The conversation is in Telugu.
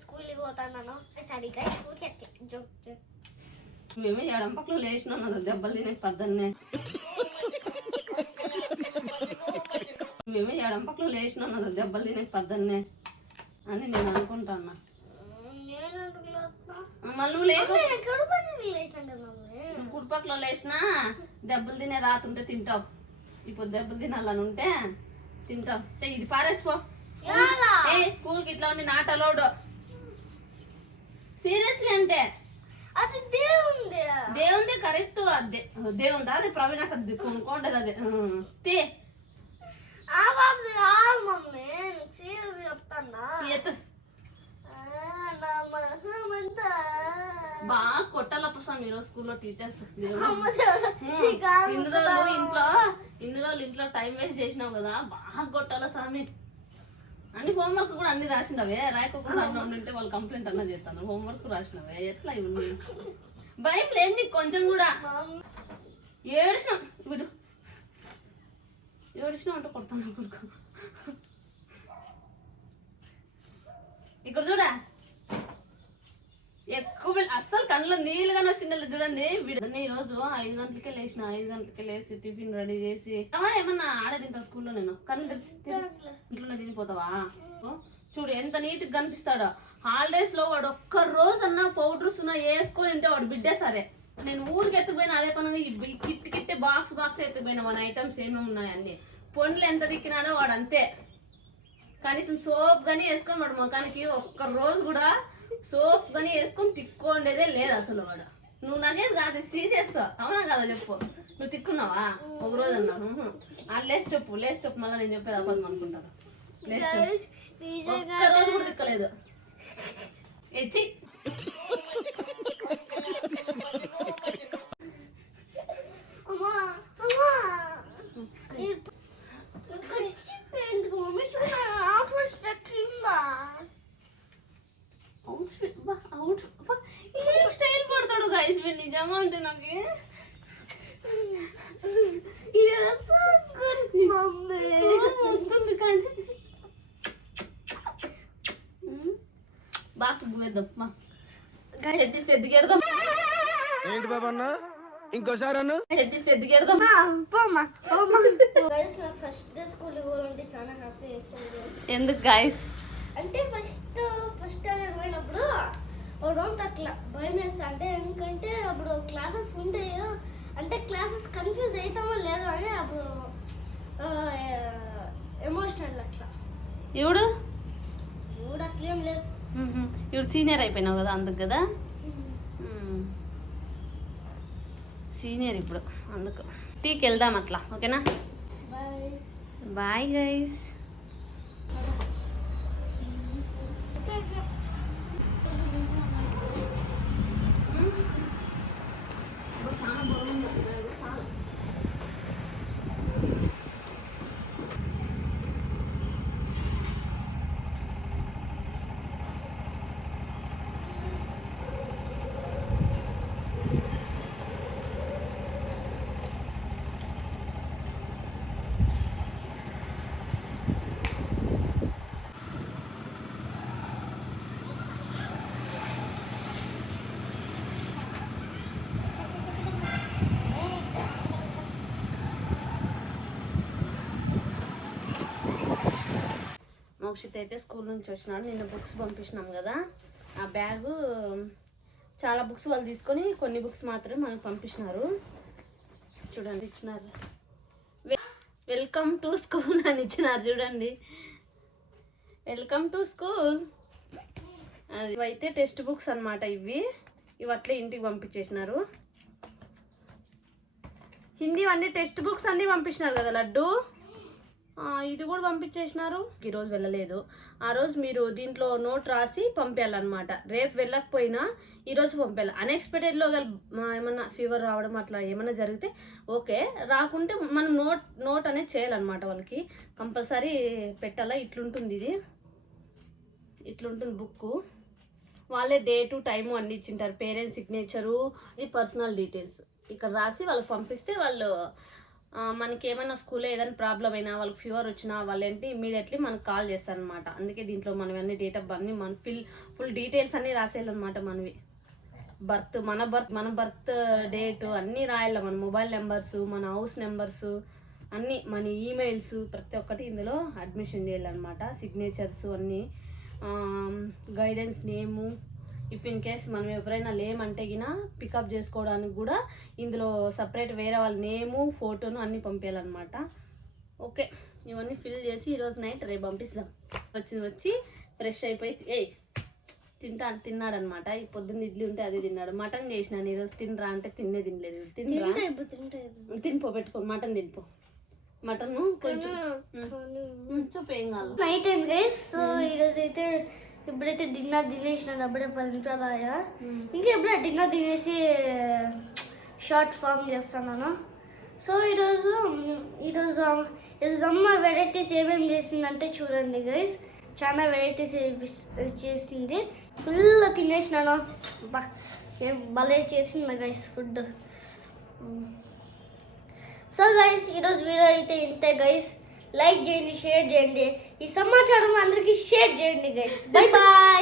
స్కూల్కి పోతాను సరిగ్గా స్కూల్కి ఎట్లా జోక్ మేమే ఎడం పక్కన లేచినాం దెబ్బలు తినే పద్దన్నే మేమే ఎడం పక్కన లేచినాం దెబ్బలు తినే పద్దన్నే అని నేను అనుకుంటాన్నా. మళ్ళీ నువ్వు లేకు కుడిపక్కలో లేచినా దెబ్బలు తినే రాతుంటే తింటావు. ఇప్పుడు దెబ్బలు తినాలని ఉంటే తింటావు. ఇది పారేసిపో. స్కూల్కి ఇట్లా ఉండి నాట్ అలౌడ్. సీరియస్లీ అంటే అది దేవుంది దేవుంది కరెక్ట్. అదే దేవుందా అది ప్రవీణ్ అక్కడ కొనుక్కోండదు. అదే తే మమ్మీ సీరియస్ చెప్తానా బాగా కొట్టాలప్ప స్వామి ఈరోజు స్కూల్లో టీచర్స్. ఇన్ని రోజులు ఇంట్లో టైం వేస్ట్ చేసినావు కదా, బాగా కొట్టాల స్వామి అని. హోంవర్క్ కూడా అన్ని రాసినవే, రాయకోకుండా ఉంటే వాళ్ళు కంప్లైంట్ అన్నా చేస్తాను. హోంవర్క్ రాసినవే ఎట్లా ఇవన్నీ భయం లేదు నీకు కొంచెం కూడా. ఏడిచినావు అంటే కొడతాను కొడుకు. ఇక్కడ చూడ ఎక్కువ అస్సలు కళ్ళలో నీళ్ళుగానే వచ్చింది చూడండి. ఈ రోజు 5 గంటలకే లేచిన. 5 గంటలకే లేచి టిఫిన్ రెడీ చేసి ఏమన్నా ఆడే తింటావు స్కూల్లో. నేను కళ్ళు తెరిచి ఇంట్లోనే తినిపోతావా? చూడు ఎంత నీట్ గా కనిపిస్తాడో. హాలిడేస్ లో వాడు ఒక్క రోజు అన్నా పౌడర్స్ వేసుకొని ఉంటే వాడు బిడ్డే సరే. నేను ఊరికి ఎత్తుకుపోయినా అదే పనుగా కిట్టే బాక్స్ ఎత్తుకుపోయినా మన ఐటమ్స్ ఏమేమి ఉన్నాయి అన్ని. పండ్లు ఎంత దిక్కినాడో వాడు అంతే. కనీసం సోప్ గానీ వేసుకొని వాడు ముఖానికి ఒక్క రోజు కూడా సోప్ గానీ వేసుకొని తిక్కోండేదే లేదు అసలు వాడు. నువ్వు నగేది కాదు, సీరియస్. అవునా కదా చెప్పు. నువ్వు తిక్కున్నావా ఒక రోజు అన్నాను. లేచి చెప్పు మళ్ళీ నేను చెప్పేది అబద్ధం అనుకుంటాను. లేచి చెప్పు. ఒక్క రోజు కూడా తిక్కలేదు. ఎచ్చి స్టైల్ పడతాడు గైస్. నిజమా అంటే నాకు కానీ బాగా వేద్దాం. సెద్దుకెడదాం. ఏంటి బాబన్న ఇంకోసారి అన్న సెద్దుకెడదాం. ఫస్ట్ డే స్కూల్ పోవాలంటే చాలా హ్యాపీ చేస్తాను. ఎందుకు గైస్ అంటే ఫస్ట్ పోయినప్పుడు ఒకటి అట్లా భయం వేస్తా. అంటే ఎందుకంటే అప్పుడు క్లాసెస్ ఉంటాయి కదా, అంటే క్లాసెస్ కన్ఫ్యూజ్ అవుతామో లేదో అని అప్పుడు ఎమోషనల్ అట్లా. ఇప్పుడు అట్లేం లేదు. ఇప్పుడు సీనియర్ అయిపోయినావు కదా అందుకు కదా. సీనియర్ ఇప్పుడు అందుకు. టీకి వెళ్దాం అట్లా. ఓకేనా? Bye guys. చాలా బాగుంది. మోక్షిత్ అయితే స్కూల్ నుంచి వచ్చినాడు. నిన్న బుక్స్ పంపించినాం కదా, ఆ బ్యాగు చాలా బుక్స్ వాళ్ళు తీసుకొని కొన్ని బుక్స్ మాత్రమే మనకు పంపించినారు. చూడండి ఇచ్చినారు. వెల్కమ్ టు స్కూల్ అని ఇచ్చినారు చూడండి. Welcome to school. ఇవైతే టెక్స్ట్ బుక్స్ అనమాట. ఇవి అట్లే ఇంటికి పంపించేసినారు. హిందీ అన్ని టెక్స్ట్ బుక్స్ అన్నీ పంపించినారు కదా లడ్డు. ఇది కూడా పంపించేసినారు. ఈరోజు వెళ్ళలేదు. ఆ రోజు మీరు దీంట్లో నోట్ రాసి పంపించాలన్నమాట. రేపు వెళ్ళకపోయినా ఈరోజు పంపించాలి. అన్ఎక్స్పెక్టెడ్లో ఏమన్నా ఫీవర్ రావడం అట్లా ఏమన్నా జరిగితే ఓకే, రాకుంటే మనం నోట్ అనేది చేయాలన్నమాట. వాళ్ళకి కంపల్సరీ పెట్టాలా. ఇట్లుంటుంది బుక్. వాళ్ళే డేటు టైము అన్ని ఇచ్చింటారు. పేరెంట్స్ సిగ్నేచరు, ఇది పర్సనల్ డీటెయిల్స్ ఇక్కడ రాసి వాళ్ళకి పంపిస్తే వాళ్ళు మనకి ఏమైనా స్కూల్లో ఏదైనా ప్రాబ్లం అయినా వాళ్ళకి ఫీవర్ వచ్చినా వాళ్ళు ఏంటి ఇమీడియట్లీ మనకు కాల్ చేస్తారనమాట. అందుకే దీంట్లో మనం అన్ని డేట్ ఆఫ్ బర్త్ మన ఫుల్ డీటెయిల్స్ అన్నీ రాసేయాలన్నమాట. మనవి మన బర్త్ డేట్ అన్నీ రాయాలి. మన మొబైల్ నెంబర్స్, మన హౌస్ నెంబర్స్ అన్నీ, మన ఈమెయిల్స్ ప్రతి ఒక్కటి ఇందులో అడ్మిషన్ చేయాలన్నమాట. సిగ్నేచర్స్ అన్నీ, guidance name, if in case మనం ఎవరైనా లేమంటే గిన పికప్ చేసుకోవడానికి కూడా ఇందులో సపరేట్ వేరే వాళ్ళ నేము, ఫోటోను అన్నీ పంపించాలన్నమాట. ఓకే, ఇవన్నీ ఫిల్ చేసి ఈరోజు నైట్ రేపు పంపిస్తాం. వచ్చి ఫ్రెష్ అయిపోయి తిన్నాడనమాట. ఈ పొద్దున్న ఇడ్లీ ఉంటే అది తిన్నాడు. మటన్ చేసినాను ఈరోజు, తినరా అంటే తినలేదు. తినిపో, పెట్టుకో, మటన్ తినిపో. మటన్ కొంచెం చూపు, ఏం కాదు. నైట్ అయింది గైస్. సో ఈరోజు అయితే ఇప్పుడైతే డిన్నర్ తినేసినాను. అప్పుడే 10 నిమిషాలు ఆయా. ఇంకా ఎప్పుడే డిన్నర్ తినేసి షార్ట్ ఫామ్ చేస్తున్నాను. సో ఈరోజు అమ్మ వెరైటీస్ ఏమేమి చేసిందంటే చూడండి గైస్. చాలా వెరైటీస్ చేసింది. ఫుల్ తినేసినాను. ఏం భలే చేసింది గైస్ ఫుడ్. సో గైస్ ఈరోజు వీడియో అయితే ఇంతే గైస్. లైక్ చేయండి, షేర్ చేయండి, ఈ సమాచారం అందరికీ షేర్ చేయండి గైస్. Bye bye.